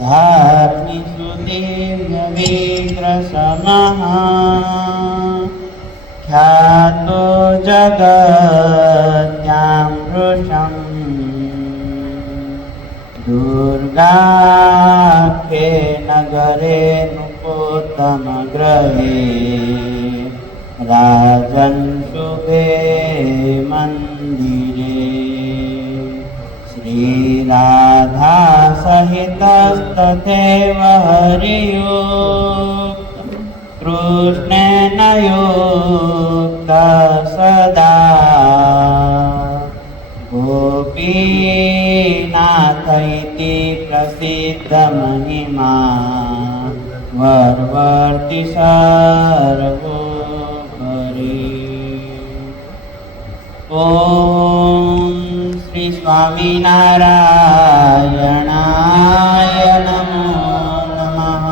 धार्मिसुदीर्घविशमः ख्यातो जगामृषम् दुर्गाफेनगरे नुपोत्तमग्रहे राजन् सुखे मन्दिरे। श्रीराधा सहितस्तथैव हरियो कृष्णेन युक्त सदा गोपीनाथ इति प्रसिद्धमहिमा वर्वर्ति सर्वोपरि ॐ સ્વામિનારાયણાય નમો નમઃ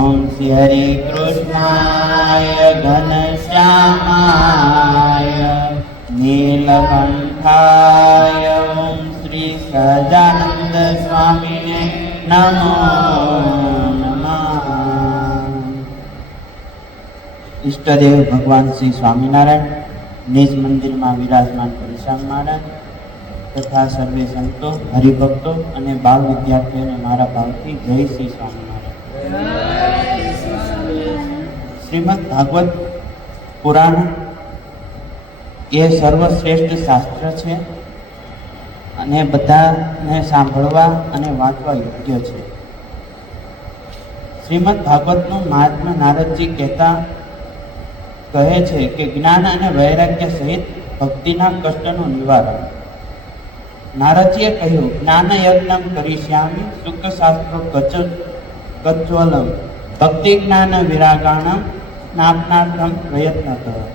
ઓમ શ્રી હરિ કૃષ્ણાય ઘનશ્યામાય નીલકંઠાય ઓમ શ્રી સજાનંદ સ્વામીને નમો ઈષ્ટદેવ ભગવાન શ્રી સ્વામિનારાયણ નિજ મંદિરમાં વિરાજમાન ઘનશ્યામ મહારાજ તથા સર્વે સંતો, હરિભક્તો અને બાળ વિદ્યાર્થીઓને મારા ભાવથી જય શ્રી સ્વામિનારાયણ. શ્રીમદ ભાગવત પુરાણ એ સર્વશ્રેષ્ઠ શાસ્ત્ર છે અને બધાને સાંભળવા અને વાંચવા યોગ્ય છે. શ્રીમદ ભાગવતનું મહાત્મા નારદજી કહેતા કહે છે કે જ્ઞાન અને વૈરાગ્ય સહિત ભક્તિના કષ્ટનું નિવારણ. નારદજીએ કહ્યું જ્ઞાન યજ્ઞમ કરીશ્યામી સુખ શાસ્ત્રો કચ કચ્વલમ ભક્તિ જ્ઞાન વિરાગાણમ સ્નાપનાર્થમ પ્રયત્ન કરો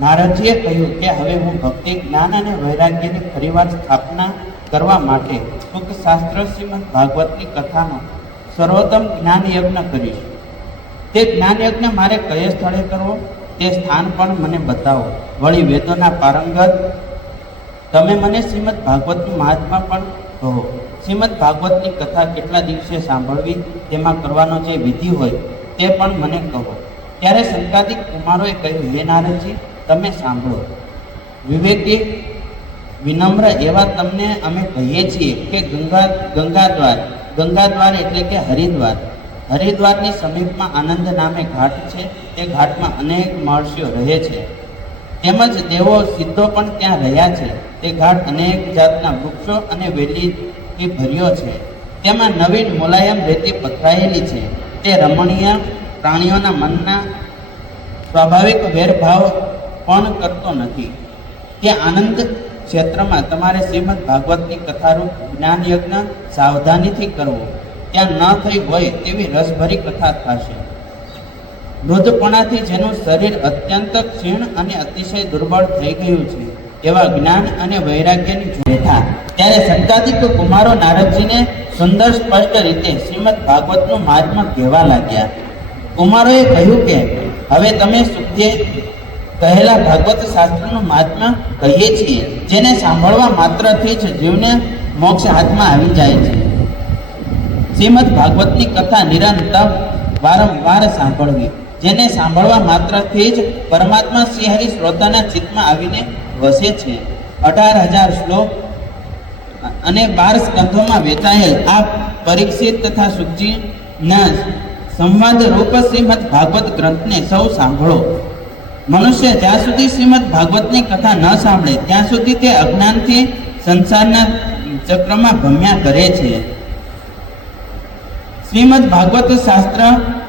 નારદજીએ કહ્યું કે, હવે હું ભક્તિ જ્ઞાન અને વૈરાગ્યની ફરીવાર સ્થાપના કરવા માટે સુખ શાસ્ત્ર શ્રીમદ ભાગવતની કથાનો સર્વોત્તમ જ્ઞાન યજ્ઞ કરીશ. તે જ્ઞાન યજ્ઞ મારે કયે સ્થળે કરવો? તે સ્થાન પણ મને બતાવો. વળી વેદોના પારંગત તમે મને શ્રીમદ ભાગવતનું મહાત્મા પણ કહો. શ્રીમદ ભાગવતની કથા કેટલા દિવસે સાંભળવી, તેમાં કરવાનો જે વિધિ હોય, તે પણ મને કહો. ત્યારે સંકાદિક કુમારોએ કહ્યું, હે નારદજી, તમે સાંભળો. વિવેકી વિનમ્ર એવા તમને અમે કહીએ છીએ કે ગંગા, ગંગાદ્વાર ગંગાદ્વાર એટલે કે હરિદ્વાર. હરિદ્વારની સમીપમાં આનંદ નામે ઘાટ છે. તે ઘાટમાં અનેક મહર્ષિઓ રહે છે. તેમજ દેવો સિદ્ધો પણ ત્યાં રહ્યા છે. તે ઘાટ અનેક જાતના વૃક્ષો અને વેલીથી ભર્યો છે. તેમાં નવીન મુલાયમ રેતી પથરાયેલી છે. તે રમણીય પ્રાણીઓના મનના સ્વાભાવિક વેરભાવ પણ કરતો નથી. તે આનંદ ક્ષેત્રમાં તમારે શ્રીમદ ભાગવતની કથારૂપ જ્ઞાન યજ્ઞ સાવધાનીથી કરવો. ત્યાં ન થઈ હોય તેવી રસભરી કથા થશે. વૃદ્ધપણાથી જેનું શરીર અત્યંત ક્ષીણ અને અતિશય દુર્બળ થઈ ગયું છે, એવા જ્ઞાન અને વૈરાગ્યની બેઠા. ત્યારે સંતાદિક કુમારો નારદજીને સુંદર સ્પષ્ટ રીતે શ્રીમદ ભાગવતનું મહાત્મા કહેવા લાગ્યા. કુમારોએ કહ્યું કે, હવે તમે સુખદેવ કહેલા ભાગવત શાસ્ત્રનું મહાત્મા કહીએ છીએ, જેને સાંભળવા માત્રથી જ જીવને મોક્ષ હાથમાં આવી જાય છે. શ્રીમદ ભાગવતની કથા નિરંતર વારંવાર સાંભળવી. જેને સાંભળવા માત્રથી જ પરમાત્મા શ્રી હરિ શ્રોતાના ચિત્તમાં આવીને વસે છે. અઢાર હજાર શ્લોક અને બાર સ્કંધોમાં વેચાયેલ આ પરીક્ષિત તથા સુખજીના સંવાદ રૂપ શ્રીમદ ભાગવત ગ્રંથને સૌ સાંભળો. મનુષ્ય જ્યાં સુધી શ્રીમદ ભાગવતની કથા ન સાંભળે, ત્યાં સુધી તે અજ્ઞાનથી સંસારના ચક્રમાં ભમ્યા કરે છે. શ્રીમદ ભાગવત શાસ્ત્ર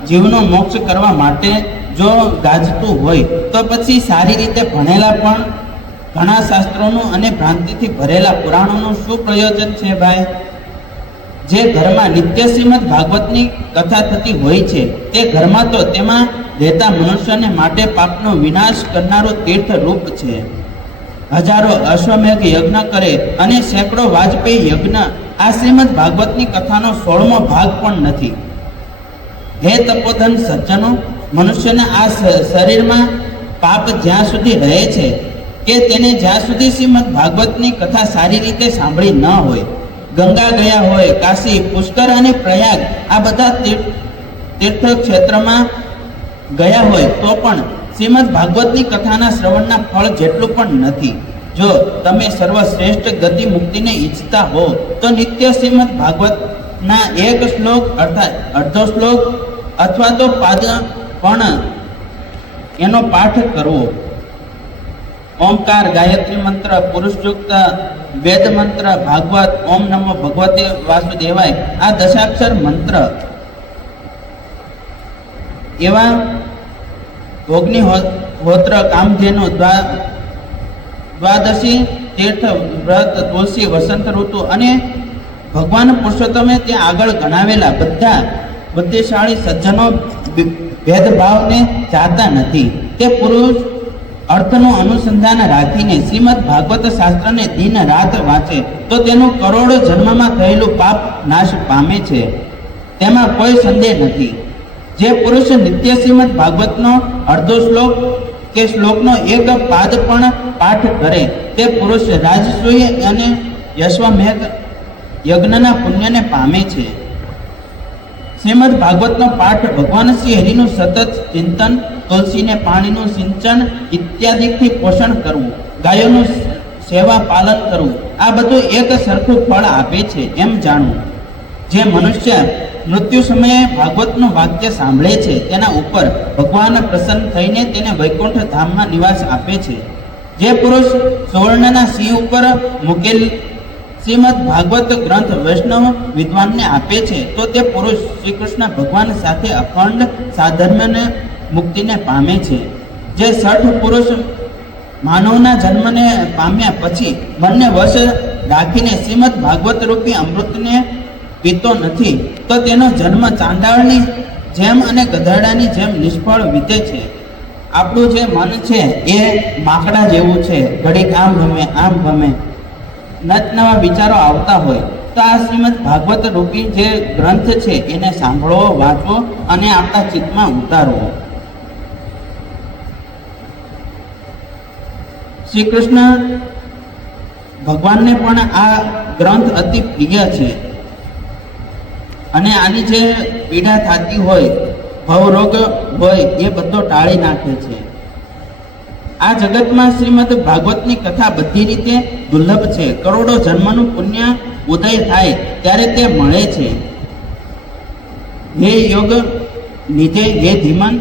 જીવનો મોક્ષ કરવા માટે જો ગાજતું હોય, તો પછી સારી રીતે ભણેલા પણ ઘણા શાસ્ત્રોનું અને ભ્રાંતિથી ભરેલા પુરાણોનું શું પ્રયોજન છે ભાઈ? જે ઘરમાં નિત્ય શ્રીમદ ભાગવતની કથા થતી હોય છે, તે ઘરમાં તો તેમાં રહેતા મનુષ્યને માટે પાપનો વિનાશ કરનારું તીર્થ રૂપ છે. હજારો અશ્વમેઘ યજ્ઞ કરે અને સેંકડો વાજપેયી યજ્ઞ આ શ્રીમદ ભાગવતની કથાનો સોળમો ભાગ પણ નથી. હે તપોધન સજ્જનો, મનુષ્યને આ શરીરમાં પાપ જ્યાં સુધી રહે છે, કે તેને જ્યાં સુધી શ્રીમદ ભાગવતની કથા સારી રીતે સાંભળી ન હોય, ગંગા ગયા હોય, કાશી, પુષ્કર અને પ્રયાગ, આ બધા તીર્થ ક્ષેત્રમાં ગયા હોય, તો પણ શ્રીમદ ભાગવતની કથાના શ્રવણના ફળ જેટલું પણ નથી. જો તમે સર્વશ્રેષ્ઠ ગતિ મુક્તિને ઈચ્છતા હો, તો નિત્ય શ્રીમદ ભાગવતના એક શ્લોક, અર્થાત અડધો શ્લોક અથવા તો પાદ પણ એનો પાઠ કરવો. ઓમકાર ગાયત્રી મંત્ર, પુરુષયુક્ત વેદ મંત્ર, ભાગવત, ઓમ નમો ભગવતે વાસુદેવાય, આ દશાક્ષર મંત્ર. એવા અગ્નિહોત્ર કામધેનુ દ્વા, દ્વાદશી તીર્થ વ્રત તુલસી, વસંત ઋતુ અને ભગવાન પુરુષોત્તમે ત્યાં આગળ ગણાવેલા બધા બુદ્ધિશાળી સજ્જનો ભેદભાવને જાતા નથી. તે પુરુષ અર્થનું અનુસંધાન રાખીને શ્રીમદ ભાગવત શાસ્ત્રને દિન રાત વાંચે તો તેનું કરોડો જન્મમાં થયેલું પાપ નાશ પામે છે. તેમાં કોઈ સંદેહ નથી. જે પુરુષ નિત્ય શ્રીમદ ભાગવતનો અડધો શ્લોક કે શ્લોકનો એક પાદ પણ પાઠ કરે, તે પુરુષ રાજસૂય અને યશ્વમેઘ યજ્ઞના પુણ્યને પામે છે. શ્રીમદ ભાગવતનો પાઠ ભગવાન શ્રી હરિનું સતત ચિંતન, તુલસીને પાણીનું સિંચન ઇત્યાદિથી પોષણ કરવું, ગાયોનું સેવા પાલન કરવું, આ બધું એક સરખું ફળ આપે છે એમ જાણવું. જે મનુષ્ય મૃત્યુ સમયે ભાગવતનું વાક્ય સાંભળે છે, તેના ઉપર ભગવાન પ્રસન્ન થઈને તેને વૈકુંઠ ધામમાં નિવાસ આપે છે. જે પુરુષ સુવર્ણના સિંહ ઉપર મૂકેલ શ્રીમદ ભાગવત ગ્રંથ વૈષ્ણવ વિદ્વાનને આપે છે, તો તે પુરુષ શ્રી કૃષ્ણ ભગવાન સાથે અખંડ સાધર્મને મુક્તિને પામે છે. જે સઠ પુરુષ માનવના જન્મને પામ્યા પછી બંને વશ રાખીને શ્રીમદ ભાગવત રૂપી અમૃતને પીતો નથી, તો તેનો જન્મ ચાંડાળની જેમ અને ગધાડાની જેમ નિષ્ફળ વીતે છે. આપણું જે મન છે એ માકડા જેવું છે. ઘડીક આમ ગમે આમ ગમે. નત નવા વિચારો આવતા હોય, તો આ શ્રીમદ ભાગવત રૂપી જે ગ્રંથ છે, એને સાંભળવો વાંચવો અને આપણા ચિત્તમાં ઉતારવો શ્રી કૃષ્ણ ભગવાનને પણ આ ગ્રંથ અતિ પ્રિય છે. અને આની જે પીડા થતી હોય, ભવરોગ હોય, એ બધો ટાળી નાખે છે. આ જગતમાં શ્રીમદ ભાગવતની કથા બધી રીતે દુર્લભ છે. કરોડો જન્મનું પુણ્ય ઉદય થાય ત્યારે તે મળે છે. હે યોગ નિજે હે ધીમન,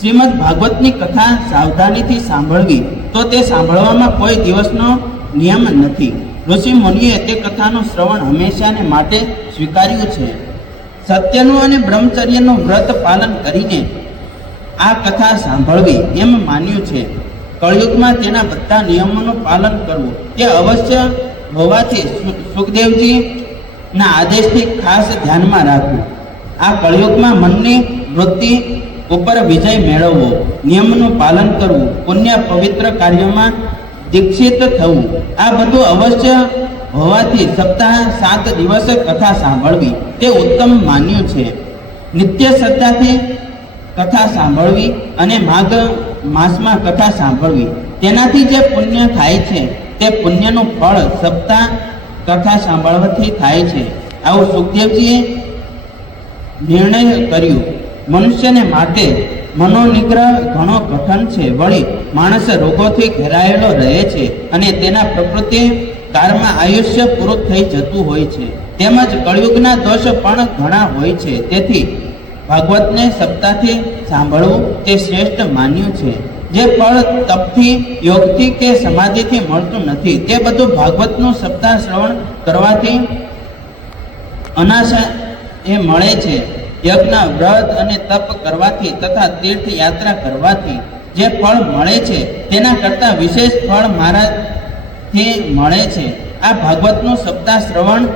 શ્રીમદ ભાગવતની કથા સાવધાનીથી સાંભળવી. તો તે સાંભળવામાં કોઈ દિવસનો નિયમ નથી. ઋષિ મુનિએ તે કથાનું શ્રવણ હંમેશાને માટે સ્વીકાર્યું છે. સત્યનું અને બ્રહ્મચર્યનું વ્રત પાલન કરીને આ કથા સાંભળવી એમ માન્યું છે. કળયુગમાં તેના બધા નિયમોનું પાલન કરવું. તે અવશ્ય હોવાથી સુખદેવજીના આદેશથી ખાસ ધ્યાનમાં રાખવું. આ કળયુગમાં મનની વૃત્તિ ઉપર વિજય મેળવવો, નિયમનું પાલન કરવું, પુણ્ય પવિત્ર કાર્યોમાં દીક્ષિત થવું, આ બધું અવશ્ય હોવાથી સપ્તાહ સાત દિવસ કથા સાંભળવી. તે ઉત્તમ માન્યું છે. નિત્ય શ્રદ્ધાથી કથા સાંભળવી અને માઘ માસમાં કથા સાંભળવી. તેનાથી જે પુણ્ય થાય છે, તે પુણ્યનું ફળ સપ્તાહ કથા સાંભળવાથી થાય છે. આવું સુખદેવજીએ નિર્ણય કર્યો. મનુષ્યને માટે મનોનિગ્રહ ઘણો કઠણ છે, વળી માણસ રોગોથી ઘેરાયેલો રહે છે અને તેના પ્રકૃતિ કાળમાં આયુષ્ય પૂરું થઈ જતું હોય છે. તેમજ કળયુગના દોષ પણ ઘણા હોય છે. તેથી ભાગવતને સપ્તાહથી સાંભળવું તે શ્રેષ્ઠ માન્યું છે. જે ફળ તપથી, યોગથી કે સમાધિથી મળતું નથી, તે બધું ભાગવતનું સપ્તાહ શ્રવણ કરવાથી અનાશા એ મળે છે. યજ્ઞ, વ્રત અને તપ કરવાથી તથા તીર્થ યાત્રા કરવાથી જે ફળ મળે છે, તેના કરતાં વિશેષ ફળ મારાથી મળે છે. આ ભાગવતનું સપ્તાહ શ્રવણ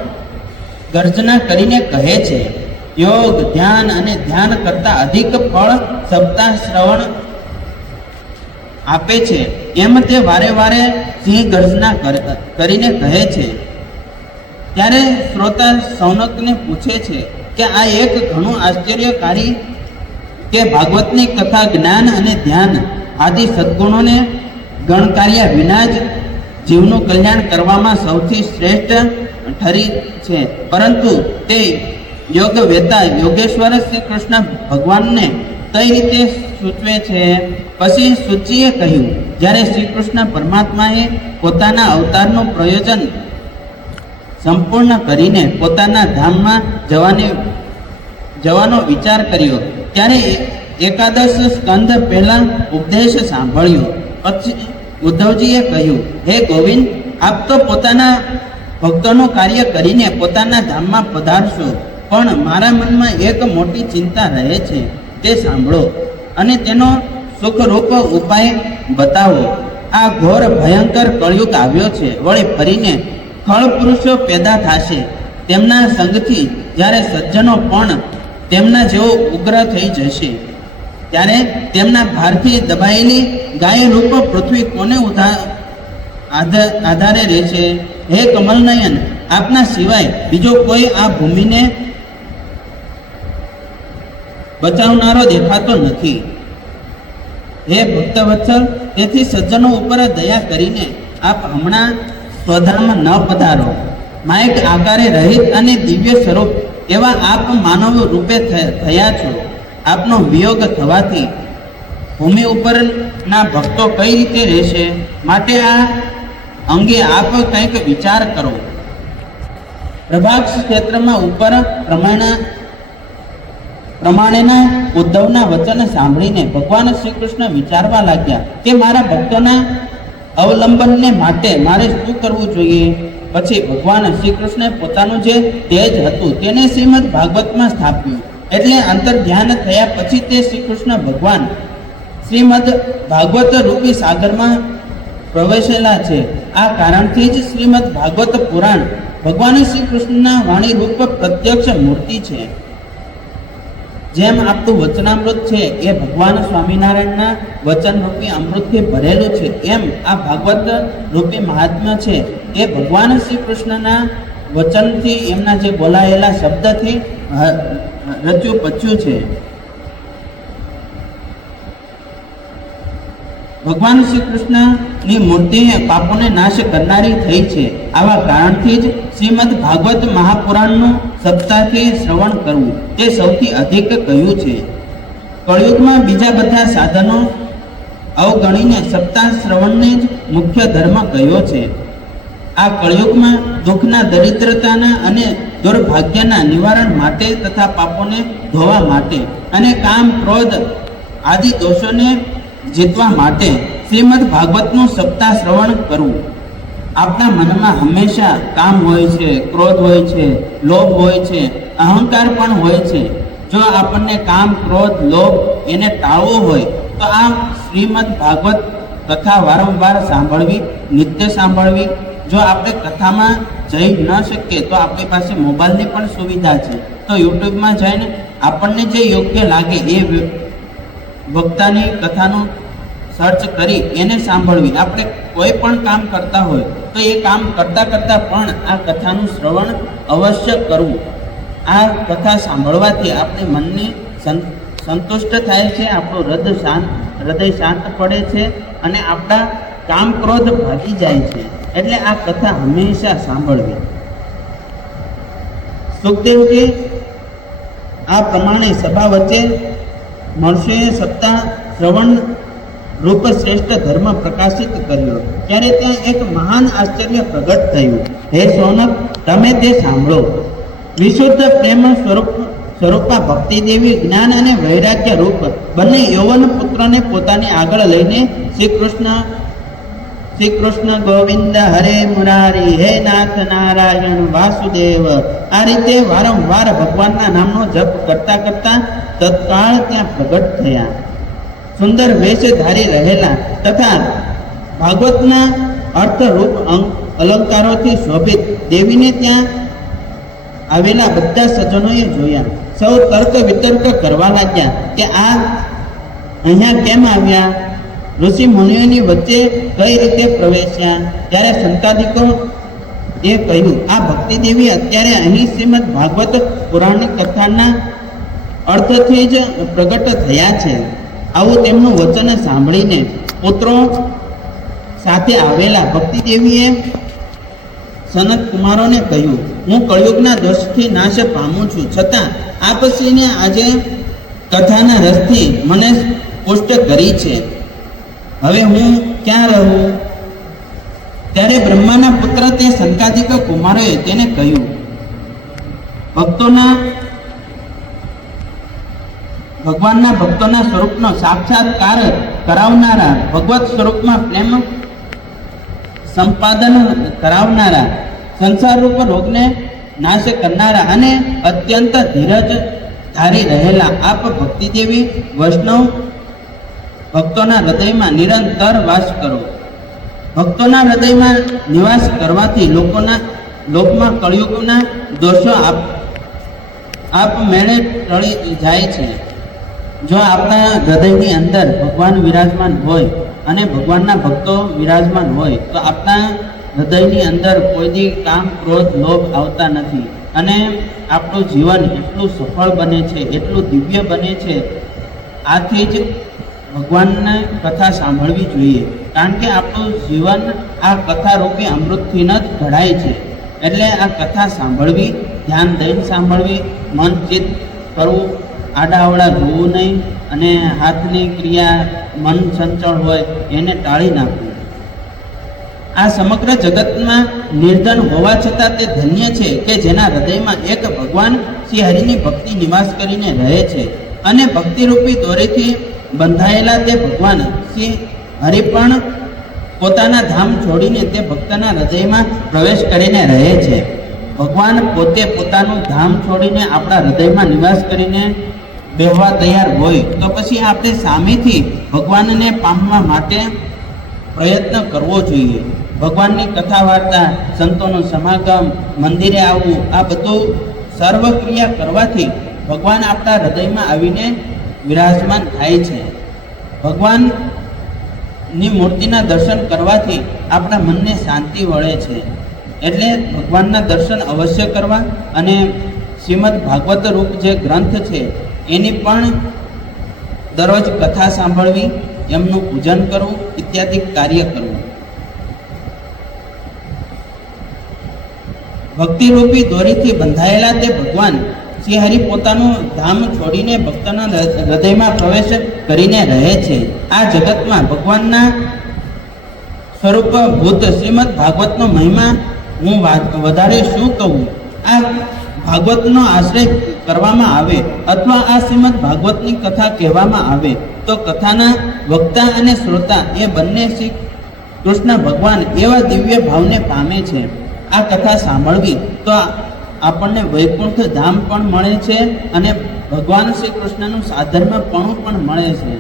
ગર્જના કરીને કહે છે. યોગ, ધ્યાન અને ધ્યાન કરતાં અધિક ફળ સપ્તાહ શ્રવણ આપે છે. એમ તે વારે વારે સિંહ ગર્જના કર- કરીને કહે છે. ત્યારે શ્રોતા સૌનકને પૂછે છે કે આ એક ઘણું આશ્ચર્યકારી કે ભાગવતની કથા જ્ઞાન અને ધ્યાન આદિ સદ્ગુણોને ગણકાર્યા વિના જ જીવનું કલ્યાણ કરવામાં સૌથી શ્રેષ્ઠ ઠરી છે. પરંતુ તે યોગ વેતા યોગેશ્વર શ્રી કૃષ્ણ ભગવાનને કઈ રીતે સૂચવે છે? પછી સૂચિએ કહ્યું, જ્યારે શ્રી કૃષ્ણ પરમાત્માએ પોતાના અવતારનું પ્રયોજન સંપૂર્ણ કરીને પોતાના ધામમાં જવાની, જવાનો વિચાર કર્યો, ત્યારે એકાદશ સ્કંદ પહેલા ઉપદેશ સાંભળ્યો. પછી ઉદ્ધવજીએ કહ્યું, હે ગોવિંદ, આપ તો પોતાના ભક્તોનું કાર્ય કરીને પોતાના ધામમાં પધારશો. પણ મારા મનમાં એક મોટી ચિંતા રહે છે, તે સાંભળો અને તેનો સુખરૂપ ઉપાય બતાવો. આ ઘોર ભયંકર કળયુગ આવ્યો છે, વળી ફરીને ખળપુરુષો પેદા થશે. તેમના સંગથી જ્યારે સજ્જનો પણ તેમના જેવો ઉગ્ર થઈ જશે. ત્યારે તેમના ભારથી દબાયેલી ગાય રૂપ પૃથ્વી કોને ઉધા, આધા- આધારે રહેશે? હે કમલનયન, આપના સિવાય બીજો કોઈ આ ભૂમિને બચાવનારો દેખાતો નથી. હે ભક્તવત્સલ તેથી સજ્જનો ઉપર દયા કરીને આપ હમણાં સ્વધામમાં ન પધારો. માઇક આકારે રહિત અને દિવ્ય સ્વરૂપ એવા આપ માનવ રૂપે થયા છો. આપનો વિયોગ થવાથી ભૂમિ ઉપરના ભક્તો કઈ રીતે રહેશે? માટે આ અંગે આપ કંઈક વિચાર કરો. પ્રભાક્ષ ક્ષેત્રમાં ઉપર પ્રમાણે પ્રમાણેના ઉદ્ધવના વચન સાંભળીને ભગવાન શ્રી કૃષ્ણ વિચારવા લાગ્યા કે મારા ભક્તોના અવલંબનને માટે મારે શું કરવું જોઈએ? પછી ભગવાન શ્રી કૃષ્ણે પોતાનું જે તેજ હતું તેને શ્રીમદ ભાગવતમાં સ્થાપ્યું. એટલે અંતર ધ્યાન થયા પછી તે શ્રી કૃષ્ણ ભગવાન શ્રીમદ ભાગવત રૂપી સાગરમાં પ્રવેશેલા છે. આ કારણથી જ શ્રીમદ ભાગવત પુરાણ ભગવાન શ્રી કૃષ્ણના વાણી રૂપ પ્રત્યક્ષ મૂર્તિ છે. જેમ આપણું વચનામૃત છે, એ ભગવાન સ્વામિનારાયણના વચન રૂપી અમૃતથી ભરેલું છે. એમ આ ભાગવત રૂપી મહાત્મ્ય છે. એ ભગવાન શ્રી કૃષ્ણના વચનથી એમના જે બોલાયેલા શબ્દથી રચ્યું, પચ્યું છે. ભગવાન શ્રી કૃષ્ણની મૂર્તિ પાપોને નાશ કરનારી થઈ છે. આવા કારણથી જ શ્રીમદ ભાગવત મહાપુરાણનું સપ્તાહથી શ્રવણ કરવું તે સૌથી અધિક કહ્યું છે? કળયુગમાં બીજા બધા સાધનો અવગણીને સપ્તાહ શ્રવણને જ મુખ્ય ધર્મ કહ્યો છે? આ કળયુગમાં દુઃખના, દરિદ્રતાના અને દુર્ભાગ્યના નિવારણ માટે તથા પાપોને ધોવા માટે અને કામ, ક્રોધ આદિ દોષોને જીતવા માટે શ્રીમદ ભાગવતનું સપ્તાહ શ્રવણ કરવું. આપણા મનમાં હંમેશા કામ હોય છે, ક્રોધ હોય છે, લોભ હોય છે, અહંકાર પણ હોય છે. જો આપણને કામ, ક્રોધ, લોભ એને ટાળવો હોય, તો આ શ્રીમદ ભાગવત કથા વારંવાર સાંભળવી, નિત્ય સાંભળવી. જો આપણે કથામાં જઈ ન શકીએ, તો આપણી પાસે મોબાઈલની પણ સુવિધા છે. તો યુટ્યુબમાં જઈને આપણને જે યોગ્ય લાગે એ વક્તાની કથાનું સર્ચ કરી એને સાંભળવી. આપણે કોઈ પણ કામ કરતા હોય તો એ કામ કરતા કરતા પણ આ કથાનું શ્રવણ અવશ્ય કરવું. આ કથા સાંભળવાથી આપણે મનને સંતુષ્ટ થાય છે, આપણું હૃદય શાંત હૃદય શાંત પડે છે અને આપણા કામ ક્રોધ ભાગી જાય છે. એટલે આ કથા હંમેશા સાંભળવી. સુખદેવજી, આ પ્રમાણે સભા વચ્ચે મળશે સત્તા શ્રવણ શ્રેષ્ઠ ધર્મ પ્રકાશિત કર્યો. ત્યારે ત્યાં એક મહાન આશ્ચર્ય પ્રગટ થયું. હે સોનક, તમે તે સાંભળો. વિશુદ્ધ પ્રેમ સ્વરૂપ, સ્વરૂપા ભક્તિ દેવી જ્ઞાન અને વૈરાગ્ય રૂપ બંને યૌવન પુત્રને પોતાની આગળ લઈને શ્રી કૃષ્ણ શ્રી કૃષ્ણ ગોવિંદ હરે મુરારી, હે નાથ નારાયણ વાસુદેવ, આ રીતે વારંવાર ભગવાનના નામનો જપ કરતા કરતા તત્કાળ ત્યાં પ્રગટ થયા. સુંદર વેશ ધારી રહેલા તથા ભાગવતના અર્થરૂપ અંગ- અલંકારોથી શોભિત દેવીને ત્યાં આવેલા બધા સજ્જનોએ જોયા. સૌ તર્ક વિતર્ક કરવા લાગ્યા કે આ અહીંયા કેમ આવ્યા? ઋષિ મુનિઓની વચ્ચે કઈ રીતે પ્રવેશ્યા? ત્યારે સંતાધિકો એ કહ્યું, આ ભક્તિ દેવી અત્યારે અહીં શ્રીમદ ભાગવત પુરાણની કથાના અર્થથી જ પ્રગટ થયા છે. આવું તેમનું વચન સાંભળીને પુત્રો સાથે આવેલા ભક્તિ દેવીએ સનત કુમારોને કહ્યું, હું કળયુગના દોષથી નાશ પામું છું. છતાં આ પછીને આજે કથાના રસથી મને પુષ્ટ કરી છે. હવે હું ક્યાં રહું? ત્યારે બ્રહ્માના પુત્ર તે શંકાધિક કુમારોએ તેને કહ્યું, ભક્તોના ભગવાનના ભક્તોના સ્વરૂપનો સાક્ષાત્કાર કરાવનારા, ભગવત સ્વરૂપમાં પ્રેમ સંપાદન કરાવનારા સંસાર રૂપ રોગને નાશ કરનારા અને અત્યંત ધીરજ ધારી રહેલા આપ ભક્તિ દેવી વૈષ્ણવ ભક્તોના હૃદયમાં નિરંતર વાસ કરો. ભક્તોના હૃદયમાં નિવાસ કરવાથી લોકોના, લોકમાં કળિયુગના દોષો આપ આપ મેળે ટળી જાય છે. જો આપણા હૃદયની અંદર ભગવાન વિરાજમાન હોય અને ભગવાનના ભક્તો વિરાજમાન હોય, તો આપણા હૃદયની અંદર કોઈથી કામ, ક્રોધ, લોભ આવતા નથી. અને આપણું જીવન એટલું સફળ બને છે, એટલું દિવ્ય બને છે, આથી જ ભગવાનને કથા સાંભળવી જોઈએ. કારણ કે આપણું જીવન આ કથા રૂપી અમૃતથી જ ઘડાય છે. એટલે આ કથા સાંભળવી, ધ્યાન દઈને સાંભળવી, મન ચિત્ત કરવું આડાઅવળા જોવું નહીં અને હાથની ક્રિયા મન ચંચળ હોય એને ટાળી નાખવું. આ સમગ્ર જગતમાં નિર્ધન હોવા છતાં તે ધન્ય છે કે જેના હૃદયમાં એક ભગવાન શ્રી હરિની ભક્તિ નિવાસ કરીને રહે છે અને ભક્તિરૂપી દોરીથી બંધાયેલા તે ભગવાન શ્રી હરિ પણ પોતાના ધામ છોડીને તે ભક્તના હૃદયમાં પ્રવેશ કરીને રહે છે. ભગવાન પોતે પોતાનું ધામ છોડીને આપણા હૃદયમાં નિવાસ કરીને બેહવા તૈયાર હોય, તો પછી આપણે સામેથી ભગવાનને પામવા માટે પ્રયત્ન કરવો જોઈએ. ભગવાનની કથા વાર્તા, સંતોનું સમાગમ, મંદિરે આવવું, આ બધું સર્વક્રિયા કરવાથી ભગવાન આપણા હૃદયમાં આવીને વિરાજમાન થાય છે. ભગવાનની મૂર્તિના દર્શન કરવાથી આપણા મનને શાંતિ વળે છે. એટલે ભગવાનના દર્શન અવશ્ય કરવા અને શ્રીમદ ભાગવત રૂપ જે ગ્રંથ છે એની પણ દરરોજ કથા સાંભળવી, એમનું પૂજન કરવું ઇત્યાદિ કાર્ય કરવું. ભક્તિરૂપી દોરીથી બંધાયેલા તે ભગવાન શ્રી હરિ પોતાનું ધામ છોડીને ભક્તના હૃદયમાં પ્રવેશ કરીને રહે છે. આ જગતમાં ભગવાનના સ્વરૂપ ભૂત શ્રીમદ ભાગવતનો મહિમા હું વધારે શું કહું? આ ભાગવતનો આશ્રય કરવામાં આવે અથવા આ શ્રીમદ ભાગવતની કથા કહેવામાં આવે, તો કથાના વક્તા અને શ્રોતા એ બંને શ્રી કૃષ્ણ ભગવાન એવા દિવ્ય ભાવને પામે છે. આ કથા સાંભળવી તો આપણને વૈકુંઠ ધામ પણ મળે છે અને ભગવાન શ્રી કૃષ્ણનું સાધર્મપણું પણ મળે છે.